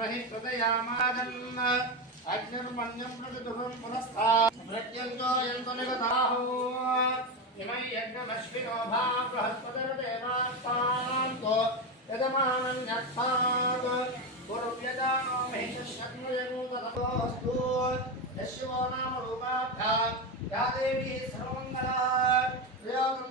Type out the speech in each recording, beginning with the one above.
ప్రహిష్ృతయామాదన్ అగ్నిర్మణ్యం ప్రతి దుర్పురస్థా మృత్యంతో ఎంతో నిగతాహో ఇమై యజ్ఞమశ్వినోభా బృహస్పతిర్దేవాత్మానాంతో యజమానన్యర్థాత్ పూర్వ్యజానో మహిషశక్నుయనూతతోస్తు యశివో నామ రూపాభ్య యా దేవి సర్వమంగళ ప్రియోగం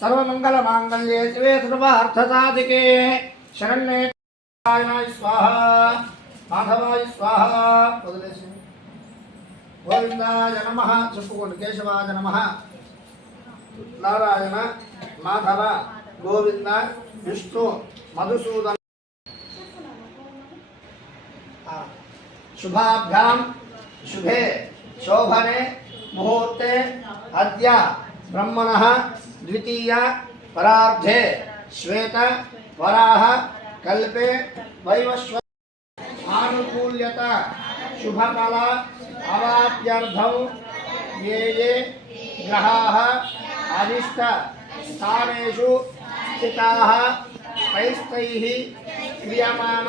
సర్వమంగళ మాంగళ్యే శివే సర్వార్థ సాధికే శరణ్యే స్వాహ. మాధవాయ స్వాహ. వదిలేసి. గోవిందాయ నమ. చెప్పుకోండి. కేశవాయ నమ. నారాయణ మాధవ గోవింద విష్ణు మధుసూదన. శుభాభ్యాం శుభే శోభనే ముహూర్తే అద్య బ్రహ్మణ द्वितीय परार्धे, श्वेत वराह, कल्पे वैवस्व आनुकूल्यता, शुभकला अवाप्यर्थ ये ये ग्रहा, अनिष्ट, स्थानेषु स्थिताः तैस्तैः क्रियमाण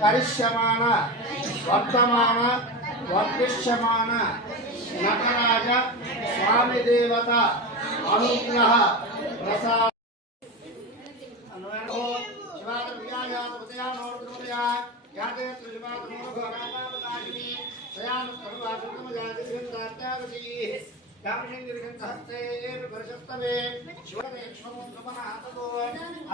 करिष्यमाण वर्तमान వర్తిష్యమాన నటరాజ స్వామి దేవత అనుగ్రహ ప్రసాద అన్వయో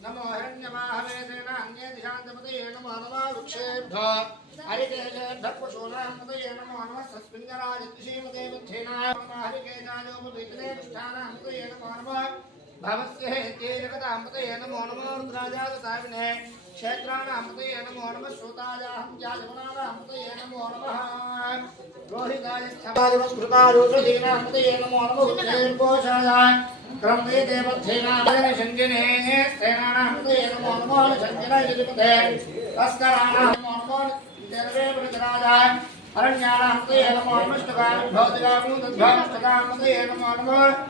భూపదేతనోః యాస్మాన్ విశ్వతత్వమహిష్మయామరి హరితే ధన్వనో హేతిరస్మాన్మనక్తేశ్వరः అతో యదిస్తవారే స్మృతే హితం నమస్తే అస్తు భగవన్ విశ్వేశ్వరాయ మహాదేవాయ త్రయంబకాయ త్రిపురాంతకాయ भवस्य तेजगताम्बतये नमो नमो रुद्राजागताविने क्षेत्राणाम्बतये नमो नमः श्रोतायाहम्या जगुणागाम्बतये नमो नमः। रोहिताय क्षमादिवस्कृतारोषधीनाम्बतये नमो नमो उच्चैर्पोषायाय क्रमे देवध्येनामय शञ्जने सेनानाम्बतये नमो नमो शञ्जन यजुपते तस्कराणां नमो नमो निर्वे वृजराजाय अरण्यानाम्बतये नमो नमः ष्टकामि भवतिकामि तद्भामष्टकाम्बतये नमो नमः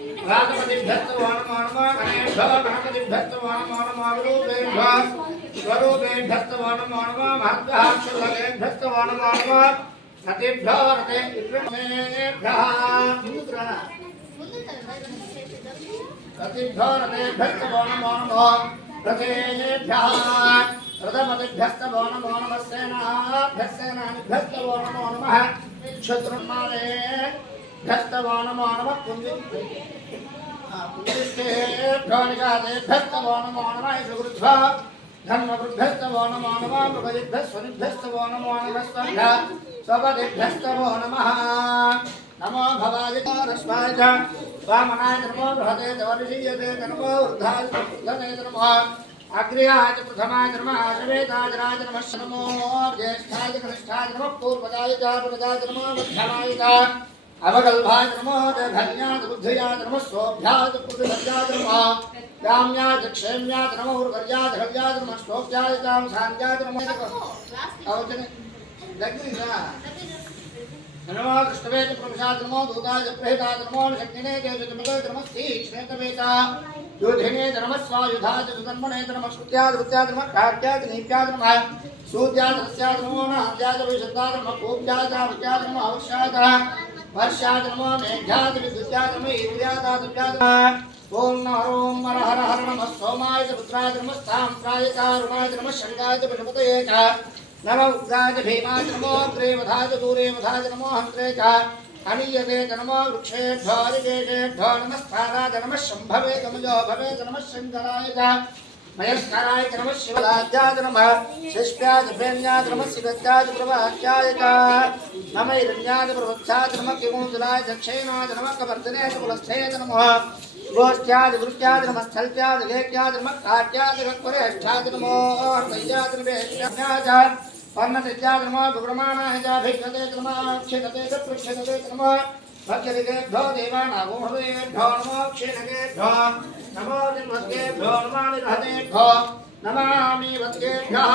సద్భావితద్భక్తవో నమో నమః ఆజీనే భక్త్యానే భక్తవో నమో నమః స్వబద్ధో జాగృద్భక్తవో నమో నమః సృష్టధ్వానాభక్తవో నమో నమ సభాభ్య సభాపతిభక్తవో నమో నమః శ్రేభ్యో నమ నమః భక్తవో నమో నమః వృక్షేభ్యో నమో నమః నాదేభ్యో నమో నమః గణేభ్యో నమో నమో నమో अवगल्भाय नमः घन्यात् बुद्धयात् नमः सोऽभ्यात् पुत्रसत्यात् नमः काम्यात् क्षेम्यात् नमः उर्वर्यात् हव्यात् नमः स्तोभ्यात् तां सान्त्यात् नमः अवचने। लग्नि ना नमः कृष्णवेत प्रमशात् नमः दूताय प्रहेतात् नमः शक्तिने देवतमिते नमः श्रीक्ष्णेतवेता योधिने नमः स्वायुधाय सुतन्मने नमः श्रुत्यात् वृत्यात् नमः काट्यात् नीप्यात् नमः सूत्यात् रस्यात् नमो न हत्यात् विशुद्धात् नमः कोप्यात् आवश्यात् नमः अवश्यात् వర్షాద్రమో ఓం నరోం హర హర హర నమ సోమాయ రుద్రాయ నమ సాంప్రాయ కారుణాయ నమ శంగాయ విషపతయే చ నమ ఉగ్రాయ భీమాయ నమో అగ్రే వధాయ దూరే వధాయ నమో హంత్రే చ అనియతే నమో శంకరాయ मयस्कराय च नमः शिवराज्याय नमः शिष्याय प्रेम्याय नमः शिवत्याय प्रभात्याय च नम हिरण्याय प्रवत्साय नमः किमूतलाय दक्षिणाय नमः कवर्धने च कुलस्थेय नमः गोष्ठ्यादि वृत्त्यादि नमः स्थल्प्यादि लेख्यादि नमः काट्यादि रक्वरेष्ठादि नमो हृदयादि निवेश्याय च पर्णतिथ्यादि नमः विप्रमाणाय च भिक्षते च नमः क्षिणते च पृक्षते च नमः भक्षदिगेभ्यो देवानागो हृदयेभ्यो नमो क्षीणकेभ्यो नमो निर्भद्गेभ्यो नमो निर्हतेभ्यो नमामि वद्गेभ्यः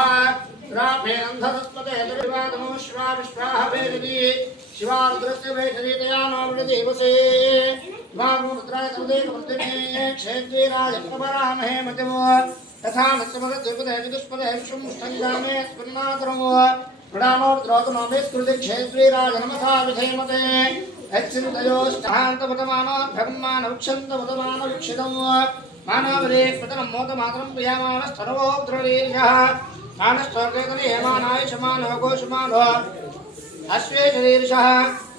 राफेनन्धसत्पदेवादमो शिवा विश्वाः भेदति शिवा रुद्रस्य भेदरीतया नो मृदेवसे वामुद्राय समुदेकमृतिमे क्षेत्रे राजपरामहे मतिमो तथा नस्मगद्विपदे विदुष्पदे विश्वमुष्टङ्गामे स्पन्नातरमो प्रणामो द्रोतुमो भेत्कृतिक्षेत्रे राजनमथा विधेमते। यच्छिन्तयोष्टान्तमतमानो भगन्मानवक्षन्तमतमानवीक्षितम् मानवरे प्रतनं मोदमातरं प्रियामानस्तनवो द्रवीर्यः मानस्वर्गकले हेमानाय शमानो गोषमानो अश्वे शरीर्षः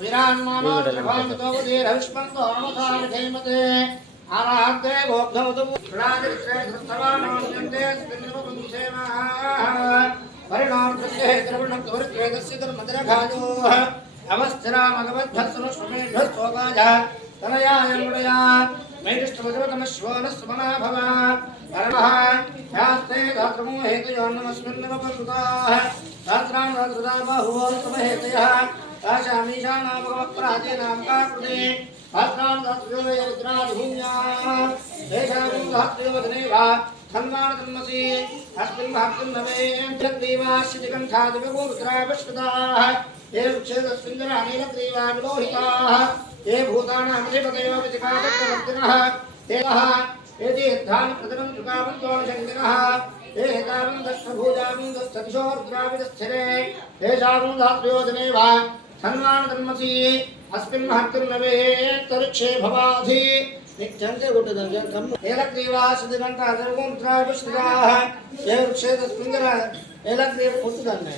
विरान्मानो निर्भान्तोपदेरविष्पन्तो अमथामधेमते आराधे भोग्धवतु राजश्रे धृष्टवानो निजन्ते स्पिन्नुपुंसेमाः परिणामस्य द्रवणत्वरित्वेदस्य धर्मदरघायोः नमस्थिरामगवद्धस्रुष्मेभ्यस्तोपाजः तनयायमुडया मैरिष्टभजवतमश्वनस्मना भव परमः ह्यास्ते धातृमोहेतयोन्नमस्मिन्नमपकृताः धात्रान् धातृता बाहुवोत्तमहेतयः तासामीशानामगमप्राजेनामकाकृते धात्रान् धातृयो यज्ञादिभूम्याः तेषां धातृयोवदने वा खन्मानतन्मसि अस्मिन् भाक्तुं नवे जग्दीवाश्चितिकण्ठादिविगोत्राविष्कृताः ये वृक्षेदस्मिन् अनिलग्रीवाविलोहिताः ये भूतानां निपतयोविधिकादप्रवर्तिनः तेनः एति यद्धान् प्रतनं जुगावन्तोषङ्गिनः ये हेतावन्दस्थभूजाविन्दस्थदिशोर्द्राविदस्थिरे येषावन्धात्वयोजने वा सन्मानतन्मसि अस्मिन् महत्तुर्नवेत्तरिक्षे भवाधि निक्षन्ते गुटदर्शनम् एलग्रीवासदिनन्तादर्गोन्त्राविश्रुताः ये वृक्षे तस्मिन् एलग्रीव पुत्रदण्डः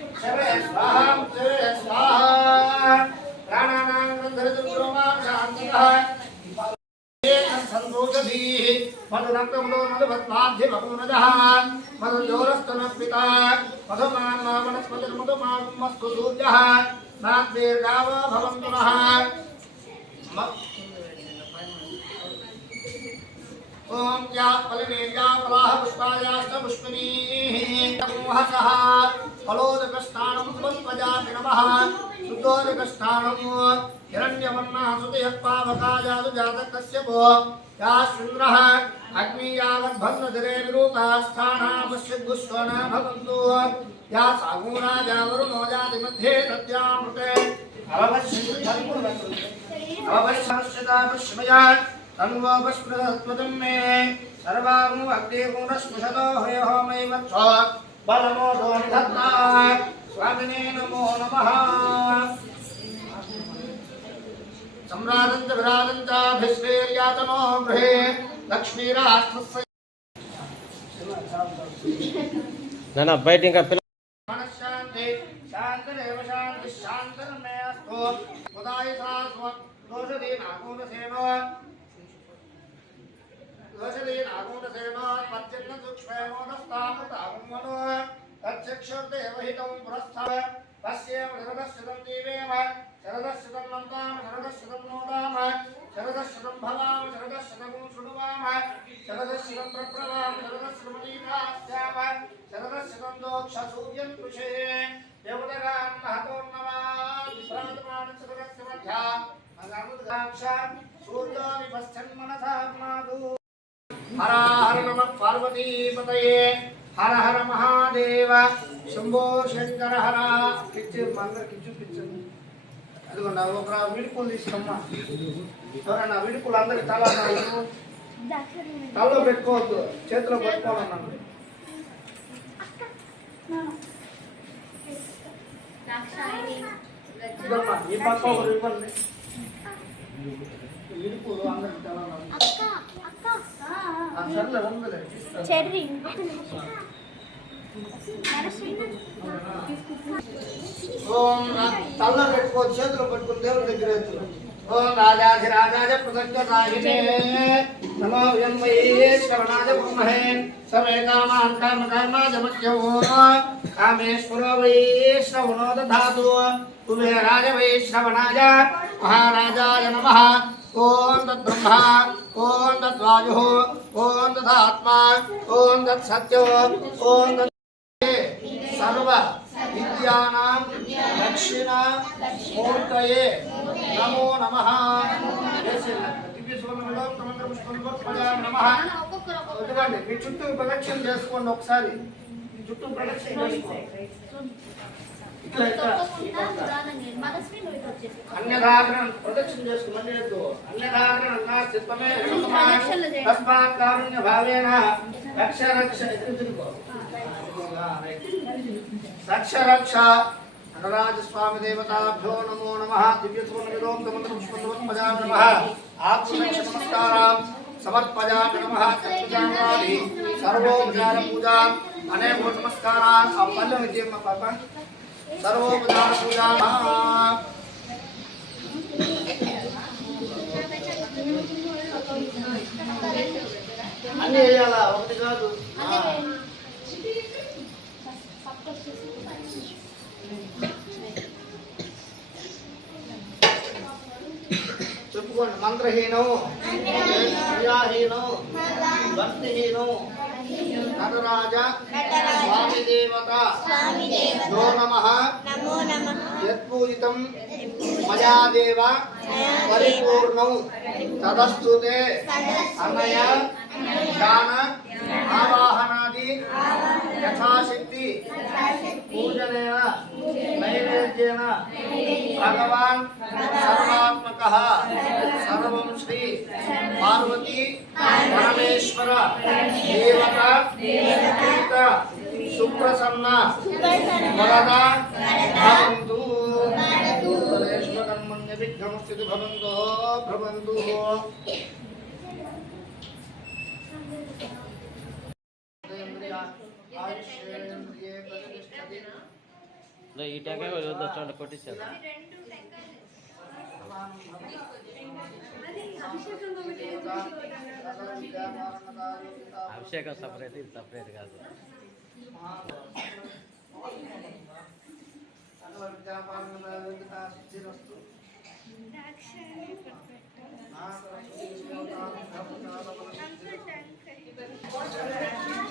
రుద్రాం శ్రీయమాపిసాదో యోరుద్రాగ్రయాస్య వదతి యోరుద్రానిషా భువనాన్వే తదస్మే రుద్రాజనమోస్తు నమస్తే శ్రీశ్వరాయ విశ్వక్షేత్రే ఓం మనతాయ ఓం మనతాయ నమో దేవం దుర్గోస్వా భవంతు నః ఓం యా ఫలినే యా ఫలాహ పుష్పాయాశ్చ మోహసః फलोदकष्टाणं त्वत्पजाति नमः शुद्धोदकष्टाणं हिरण्यवर्णः सुतयः पावकाजातु जातकश्यपो याश्विन्द्रः अग्नियावद्भग्नधिरे विरूपास्थानापश्यद्गुस्वना भवन्तु या सागूणाजावरुणो जाति मध्ये तत्यामृते। अवश्यमश्यतापश्मया तन्वोपस्मृतत्वदं मे सर्वागुणो अग्निगुणस्पृशतो हयहोमैवत्स బలమోదోనిధత్తా స్వామినే నమో నమ సమ్రాజంచ విరాజంచాభిశ్రేర్యాతనో గృహే లక్ష్మీరాష్ట్రస్య నా నా బయట ఇంకా పిల్ల మనశ్శాంతి శాంతిరేవ శాంతి శాంతిర్మే అస్తు ఉదాయ సాధు దోషదీ నాగోదసేనో पत्यन्न सूक्ष्मेणोदस्तामृतामुमनो तच्चक्षुर्देवहितं पुरस्थ पश्येम शरदश्रुतं जीवेम शरदश्रुतं नन्दाम शरदश्रुतं नोदाम शरदश्रुतं भवाम शरदश्रुतं शृणुवाम शरदश्रुतं प्रप्रवाम शरदश्रुमदीनास्याम शरदश्रुतं दोक्षसूर्यं कृषे देवदगान् महतोन्नवान् विभ्राजमानं शरदस्य मध्या अगामुद्गाक्षात् सूर्यो विपश्चन् హరాహర నమ పార్వతీపతయే హర హర మహాదేవ శంభో శంకర హర పిచ్చి అందరికి కిచ్చు పిచ్చు అదిగోండి ఒక విడుకులు తీసుకోమ్మా ఎవరన్నా విడుకులు అందరికి తల తలలో పెట్టుకోవద్దు చేతిలో పెట్టుకోవాలన్నా ఈ పక్క ఒక విడుపు అందరికి తల చెర్రీ ఓం రా- తలలో పెట్టుకో చేతిలో పెట్టుకుని దేవుడి దగ్గర ఎత్తులు ఓం రాజాధిరాజాయ ప్రసంగరాహినే నమో యన్మయే శ్రవణాయ బ్రహ్మహే సర్వే కామాన్ కర్మ కర్మాజ మధ్యో కామేశ్వరో వై శ్రవణో దధాతు కుబేరాజ వై శ్రవణాయ మహారాజాయ నమః ఓం తద్బ్రహ్మ ఓం తద్వాయు ఓం తదాత్మా ఓం తత్సత్యో ఓం తత్ సర్వ విద్యానాం దక్షిణ మూర్తయే నమో నమః మీ చుట్టూ ప్రదక్షిణ చేసుకోండి ఒకసారి. చుట్టూ ప్రదక్షిణ చేసుకోండి. ఇట్లా ఇట్లా ఈ పక్క. అన్యదాగ్రం ప్రదక్షిణ చేసుకో మళ్ళీ వద్దు. అన్యదాగ్రం అన్నా చిత్తమే. తస్మాత్ కారుణ్య భావేన రక్ష రక్ష. రక్ష రక్ష నటరాజ స్వామి దేవతాభ్యో నమో నమ దివ్యసువర్ణ విలోక్తమంత్ర పుష్పంపజామి నమ ఆత్మరక్ష నమస్కారం సమర్పజామి నమ తత్పజామి సర్వోపచార పూజ అనేక నమస్కారాన్ ఆ పల్లె విజయమ్మ పాప సర్వోపచార పూజ అన్ని వేయాలా? ఒకటి కాదు. చెప్పుకోండి. మంత్రహీనం. క్రియాహీనం. భక్తిహీనం. నటరాజ స్వామి దేవత నో నమ యత్పూజితం మయా దేవ పరిపూర్ణం. తదస్తుతే అన్నయ దాన ఆవాహనాది యథాశక్తి. పూజనేన నైవేద్యేన భగవాన్ సర్వాత్మక. సర్వం శ్రీ పార్వతి పరమేశ్వర దేవత ప్రీత సుప్రసన్న వరద భవంతు. కర్మణ్య విఘ్నమస్థితి భవంతో భవంతు ఈ టెంకాయ వద్దు చూడండి కొట్టించారు అభిషేకం సపరేట్ ఇది సపరేట్ కాదు.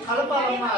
కలపాలమ్మా